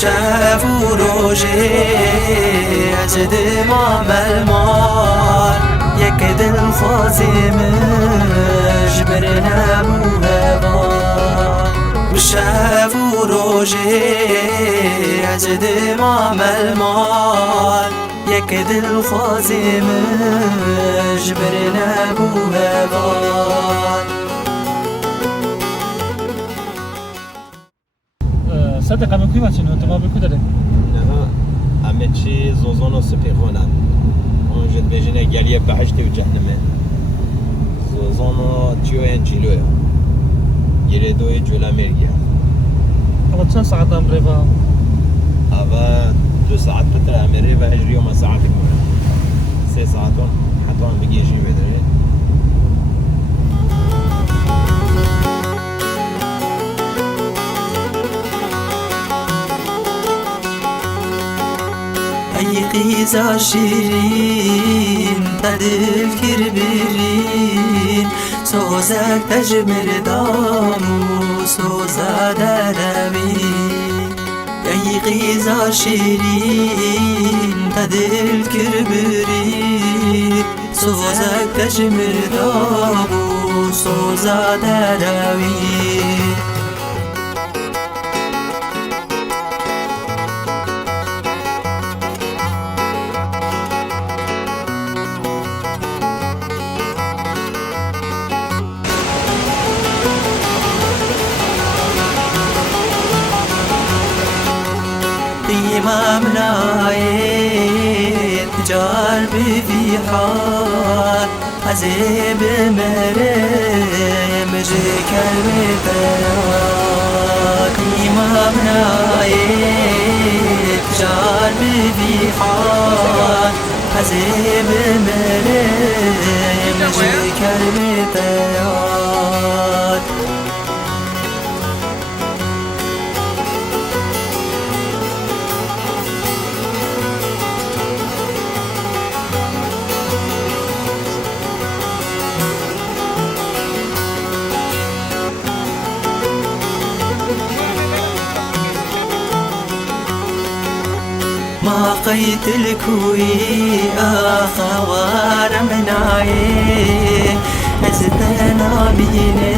شاف وروجي أجد ما ملمار يكد الخازم جبرنا بوهبار وشاف وروجي أجد ما ملمار يكد الخازم جبرنا بوهبار صدق همه کوی مچین و تمام بکو داره همه چی زوزان و سپیخانن اون جد بیجنه گلیه بحشتی و جهنمه زوزان و چیو انجیلوه گیره دوی جولا مرگیه اما چند ساعت هم ریفا؟ اما 2 ساعت بتر امره و هجری و ما ساعت کنه 3 ساعتون حتی هم بگیجی بداره قيزة شيرين تدل كربرين سوزك تجمر دامو سوزا درمين أي قيزة شيرين تدل كربرين سوزك تجمر دامو سوزا درمين إمامنا تجار بفي حال عزيب مريم جيك المتراك إمامنا تجار بفي حال عزيب مريم جيك المتراك ما قيت الكوي أخوار مناي أزدنا بيني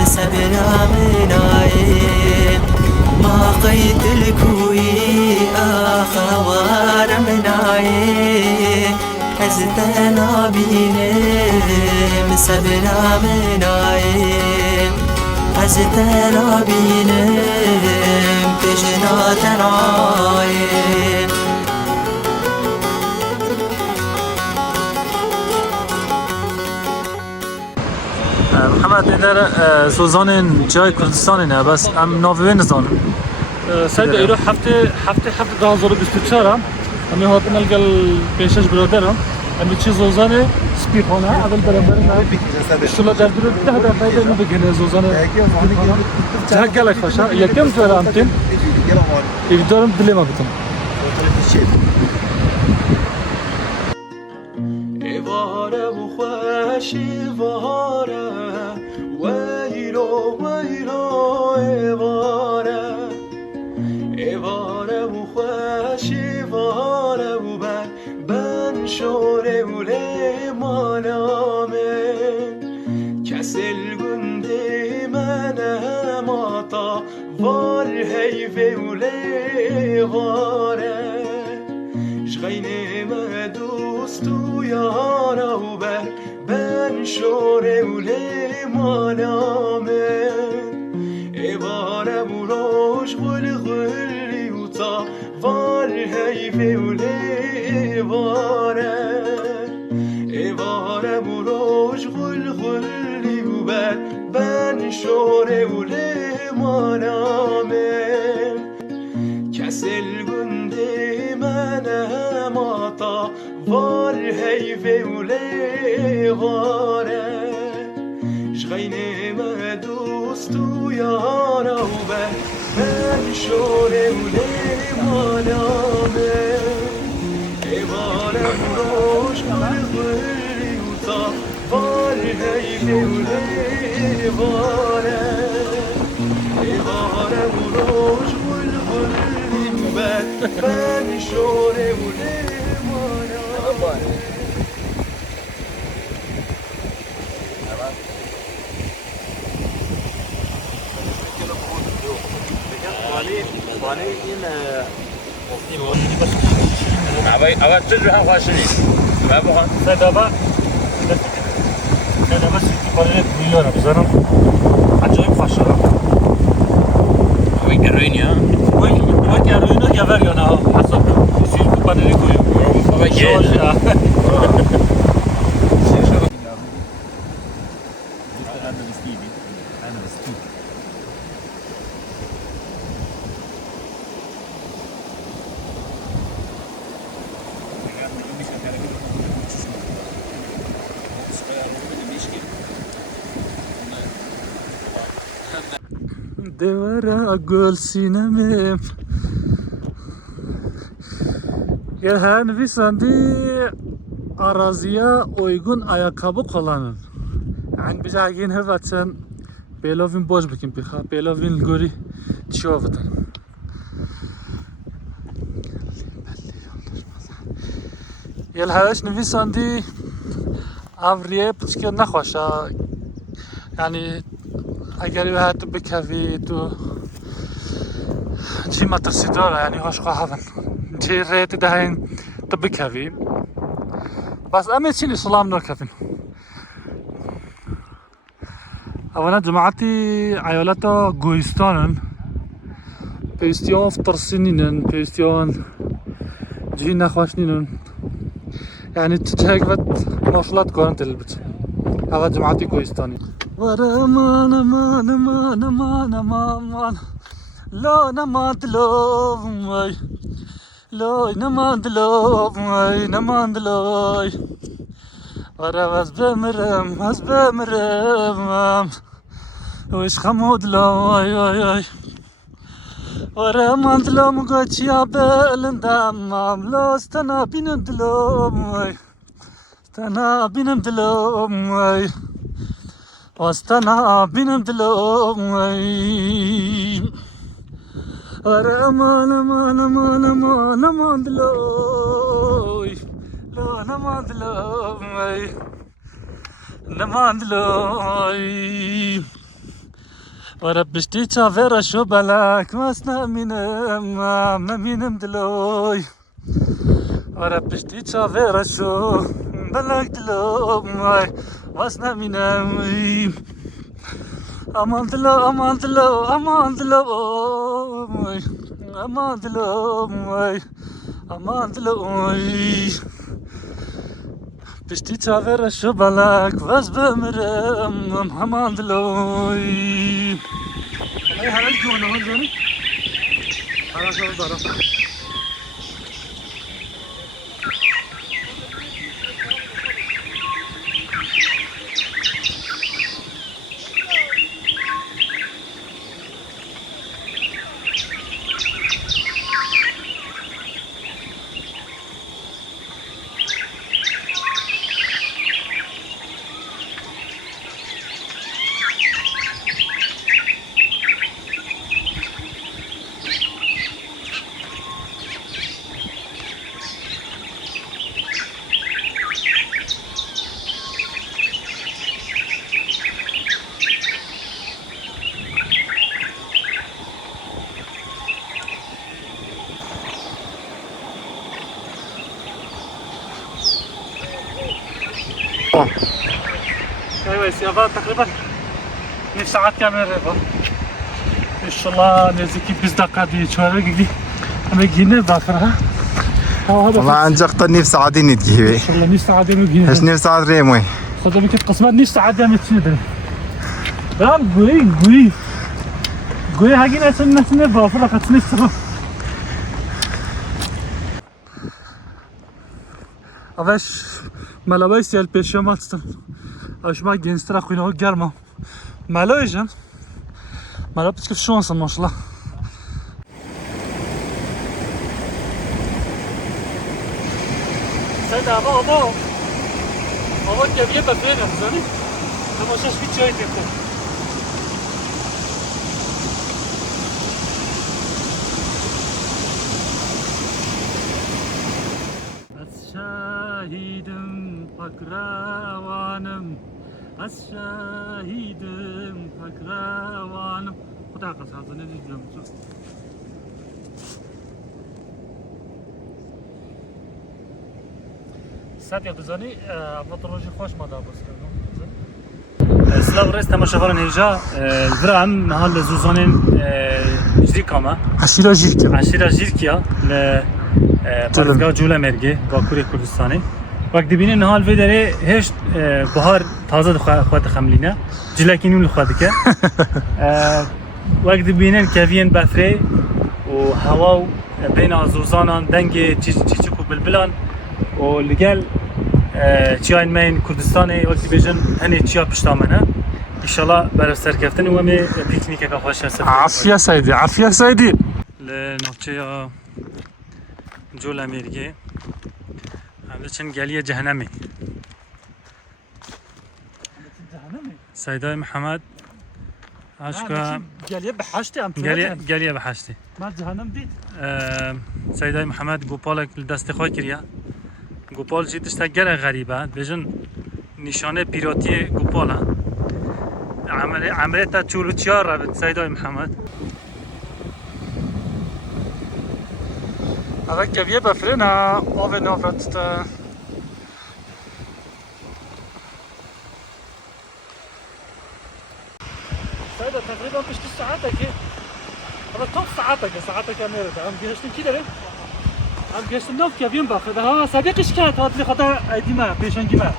بسبنا مناي ما قيت الكوي أخوار مناي أزدنا بيني بسبنا مناي أزدنا بيني بجنا تنايم محمد نداره سوزان جای کردستان نه بس ام ناوی نزانم سید ایرو هفته 2024 هم همی هاتن الگل پیشش برادرم همی چی زوزان سپیخانه اول برابر نه شلا در دور ده پیدا می بگنه زوزان جه گله خوشه یکم تو رامتین ایدارم دلی ما بتون ایواره و خوش ایواره ویلو ویلو ایواره ایواره و خوش ایواره و بن شوره و لیمانامه کسل گنده من ماتا وار هیوه و لیواره شغینه ما دوست و یاره و بن شوره و لیمانامه ایواره و روش غلغلی و تا وار هیوه و لیواره ایواره و روش غلغلی و بن شوره و لیمانامه کسل گنده من ماتا وار هیوه و لیواره شغینه ما دوست و یاره و بن شوره و لیمانامه ایواره و روش غلغلی و تا وار هیوه و لیواره ایواره و روش غلغلی من شوره و لیمانم اول تجربه هم خاشنی ما بخوام سدابا سیتی باره میلیون بزنم عجایب خوشحالم وی گروینی ها وای گروینو گور یا نه حساب سیر کو بانری کوی بابا گل Devara gül sinemim Gehen visandi araziye uygun ayakkabı kullanın. Yani biz agin hevatsen belovin boş bikin piha belovin gori çiovatan. Yel haş nivisandi avriye pıçke nahoşa yani اگر به حد بکوی تو چی مترسی داره یعنی هاش خواهدن چی ریت دهین تو بکوی بس امی چینی سلام نکردیم اولا جماعتی عیالتا گویستانن پیستیان فترسینینن پیستیان جی نخواشنینن یعنی تجهک بد ماشلات کارن تلبت اول جماعتی گویستانی ورا امان امان امان امان امان لا نمادلوم وای لای نمادلوم وای نمادلوی ورا از بمرم ویش خمود لای وای وای ورا مادلوم گچیا بلندم لا استنا بینم دلوم وای استنا بینم دلوم وای واستنا بینم دلوم وای اره امان امان امان امان امان دلوی لا نمان دلوم وای نمان دلوی اره بشتی چاوره شو بلک ماس نمینم دلوی اره بشتی چاوره شو بلک دلوم وای واس نمینم aman dilo aman dilo aman dilo oy aman dilo oy aman dilo oy pişti çavera şu balak vaz bömrem aman dilo oy ay halal jono jono hala so dara ايوه سيارات تقريبا نص ساعات كامل ريفا ان شاء الله نزكي بزدقه دي شوارع دي انا جينا باخرها والله انجق طني في ساعتين تجيبي ان شاء الله نص ساعه دي مجينا ايش نفس ساعات ريموي خدمك قسمات نص ساعه دي متشدر رام قوي هاجينا سنه بافرا كتنسرو Aveş Malabay sel peşem attım. Aşma gençler kuyuna gelmem. Malajın. Malab çıkıp şu ansın maşallah. Sen de baba. Baba kebiye bakıyorum zani. Ama şaş bir çay tekrar. پکروانم از شهیدم پکروانم خدا قصد هزانه دیدم ساعت یک بزنی اول روزی خوش ماده بس کردم سلام رئیس تماشاگران اینجا برام محل زوزان جدی کامه عشیرا جیرکیا ل پارکگاه جوله مرگه باکوری کردستانی وقتی ببینین حال ویدره هشت بهار تازه خواهد خملینه جلکی نیم خواهد که وقتی ببینین کافین بفره و هوا بین زوزانان دنگ چیچکو بلبلان و لگل چیان مین کردستانی وقتی بیجن هنی چیا پشتامنه انشالله برای سرکفتن و می پیکنیک که خوش هست عافیه سایدی لنوچه جول امریکه همه چند گلیه جهنمی سیدای محمد عشقا گلیه بحشتی هم گلیه بحشتی ما جهنم دید سیدای محمد گوپالک دست خواه کریا گوپال جیتش تا گره غریبه بیجن نشانه پیروتی گوپاله عمله تا چولو چیار را بید سیدای محمد هذا كبير بفرنا اوه نوفرت سيدة تقريبا مش ساعتك هذا توب ساعتك اميرة عم جهشتن كده عم جهشتن نوف كبير بفرنا ها صديقش كانت هاد لي خطا ايدي ما بيشنجي ما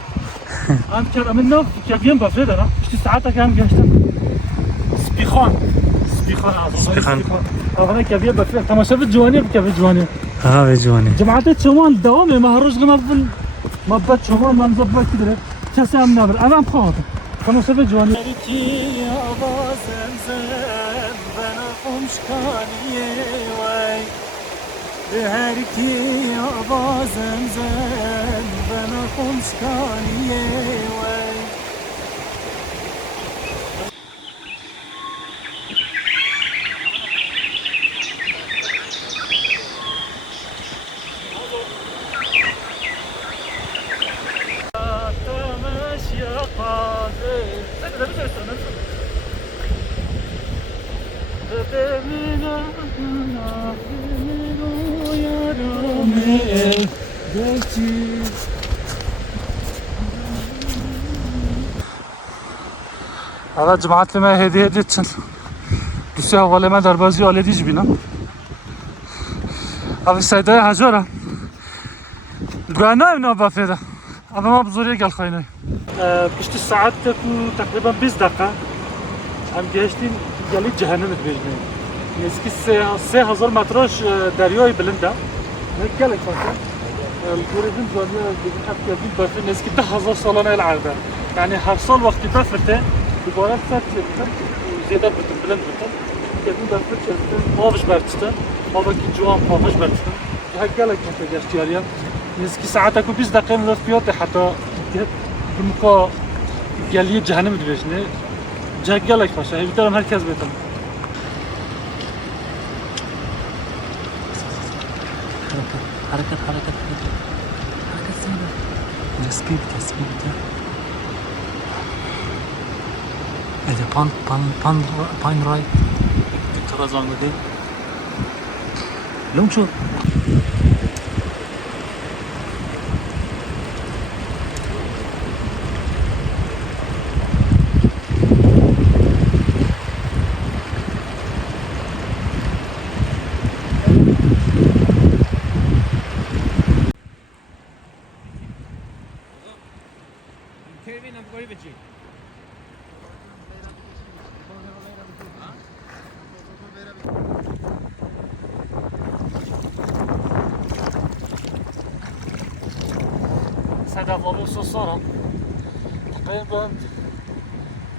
عم كان من نوف كبير بفرنا مش ساعتك عم جهشتن سبيخان هذا كبير بفرنا تماشى بالجواني بكبير جواني ها جوانی جماعت شمال دوامه ما هروش غمبل ما بد شمال ما مزبط كده كاسه هم نبر انا بخاطر كانوا سبب جواني کی آوازم زن بنا خمشکانیه وای به هر کی آوازم زن بنا خمشکانیه وای هذا جماعت ما هدية ديتشن دوسي أول ما دربازي على ديج بينا هذا سيدة هجرة دعنا إنه بفيدة هذا ما بزوري قال خاينة بشت الساعات تقريبا 20 دقيقة هم جهشتين قالي جهنم تبيجني نزكي 3000 مترش دریای بلنده نقلك فاكر الجوريدن جوانيا بيجن أبكي بفر نزكي 10,000 سالانه العرضه يعني هر سال وقتی بفرته دوباره سر چرتن زیاده بتن بلند بتن كابين بفر چرتن آبش برچتن آبا کی جوان آبش برچتن هقلك فاكر جاشتياريا نزكي ساعتك و 20 دقيقه مدت فياته حتى بمكا قالي جهنم تبيجني جهقلك فاشا يقدرم هركز بيتم حركة سيدة سبيد هذا باين رايت دكتورة زانودي لون شو سعد أفضل صورة تقريبا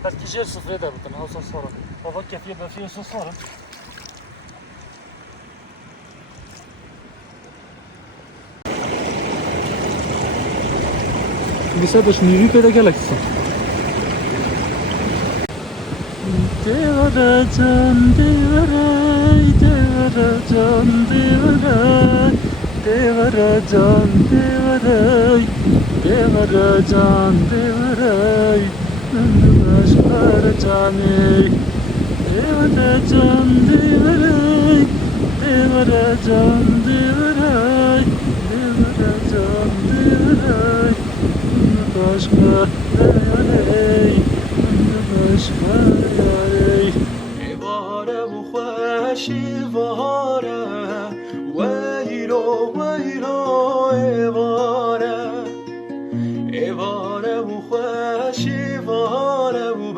تركيجير صفري ده بتن هاو صورة وضع كيفية بفيه صورة بسبب نيري بيدا جالكسي devara can devaray, devara can devaray, aşkara caney, devara can devaray, devara can devaray, devara can devaray, aşkara caney, aşkara caney. عباره و خوشی واره ویلو ویلو عباره و خوشی واره و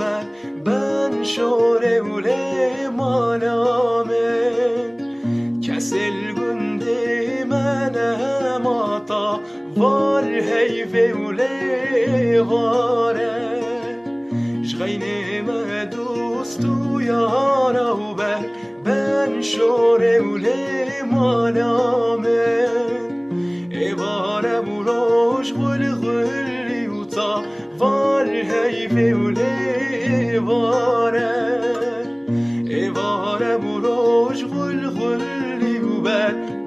بن شوره و لیمانامه کسل گنده من ماتا وار حیفه و لیواره شغینه ما دوست و یارا و بن شوره و لیمانامه عباره و روش غلی و تا وار حیفه و لیواره عباره و روش غلی و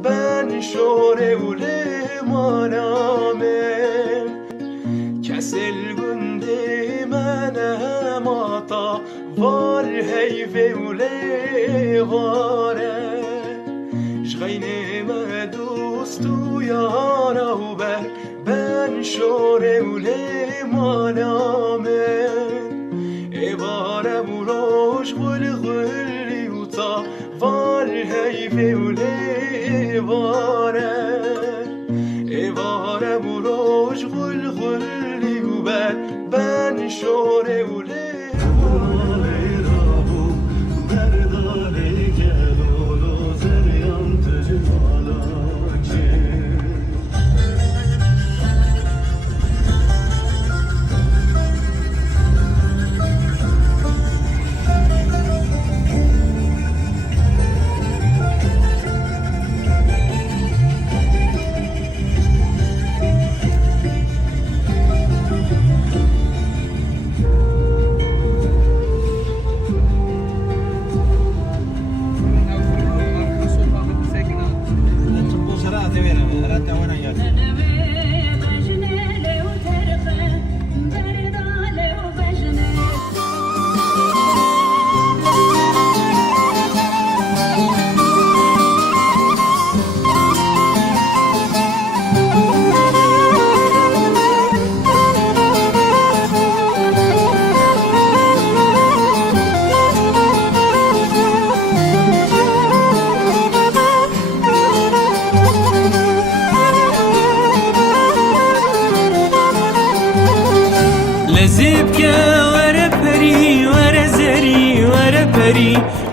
بن شوره و لیمانامه کسل گنده من ماتا وار حیفه و لیواره شغینه ما دوست و یارا و بن شوره و لیمانامه عباره و روش غلی و تا وار حیفه و لیواره عباره و روش غلی و بن شوره و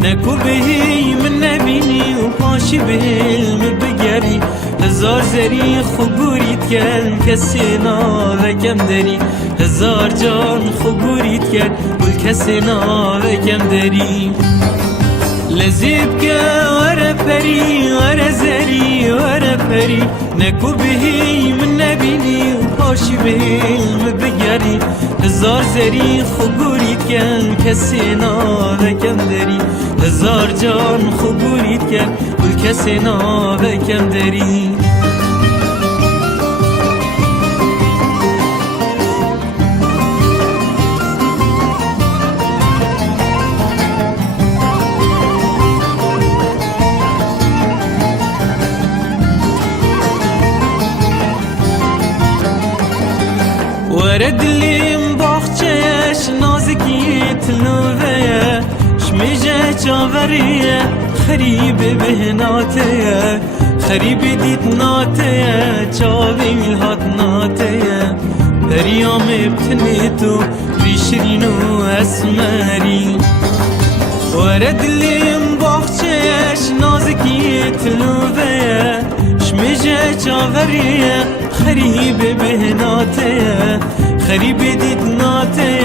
نکو بهی من نبینی و پاشی بهل مبگری هزار زری خوبوریت کن کسی ناوکم داری هزار جان خوبوریت کن بل کسی ناوکم داری لذیب که ور پری ور زری ور پری نکو بهی من نبینی و پاشی بهل مبگری هزار زری خوبوریت کن کسی ناوکم داری هزار جان خوبوریت کن بل کسی ناوکم داری ورد لیم باخچهش نازکیت لوه شمیجه چاوریه خریب بهناته خریب دیت ناته چاوی میلهات ناته پریام ابتنی تو ریشرین و اسمری ورد لیم باخچهش نازکیت لوه شمیجه چاوریه خریب بهناته خریب دیت ناته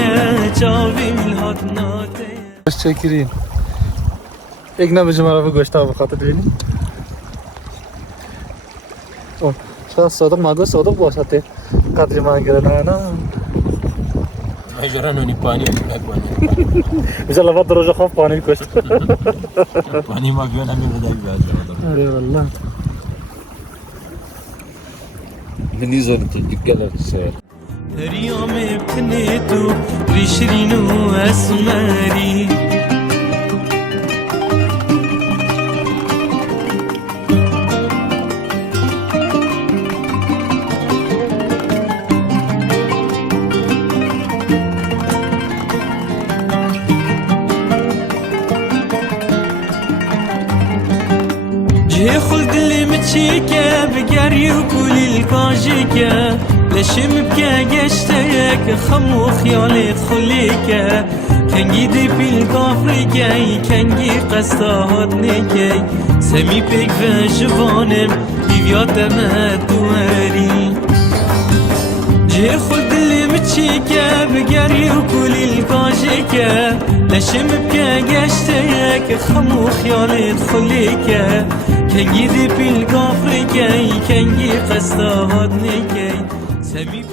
چاوی میلهات ناته تشکرین یک نبجه مرا گوشتا بخاطر بینی اوه شاید صادق مگه صادق باشده قدر من گرنه نه مجرد نونی پانی میشه لفت دروجه خواب پانی کشت پانی ما بیان همی بدهی بیاد آره والله مني زون تقلب السير ريام بتنيتو ريشرينو اسماري جه خلد اللي متشيكا بقاري وكل الكاجيكا لشم بكا قشتك خمو خيالي تخليكا كنجي دي بالكافريكا كنجي قستا هاتنيكا سمي بيك فجوانم بيفياتا ما دواري جه خلد اللي متشيكا بقاري وكل الكاجيكا لشم بكا قشتك خمو خيالي تخليكا كنجي دي بالكافريكا كنجي قستا هاتنيكا سمي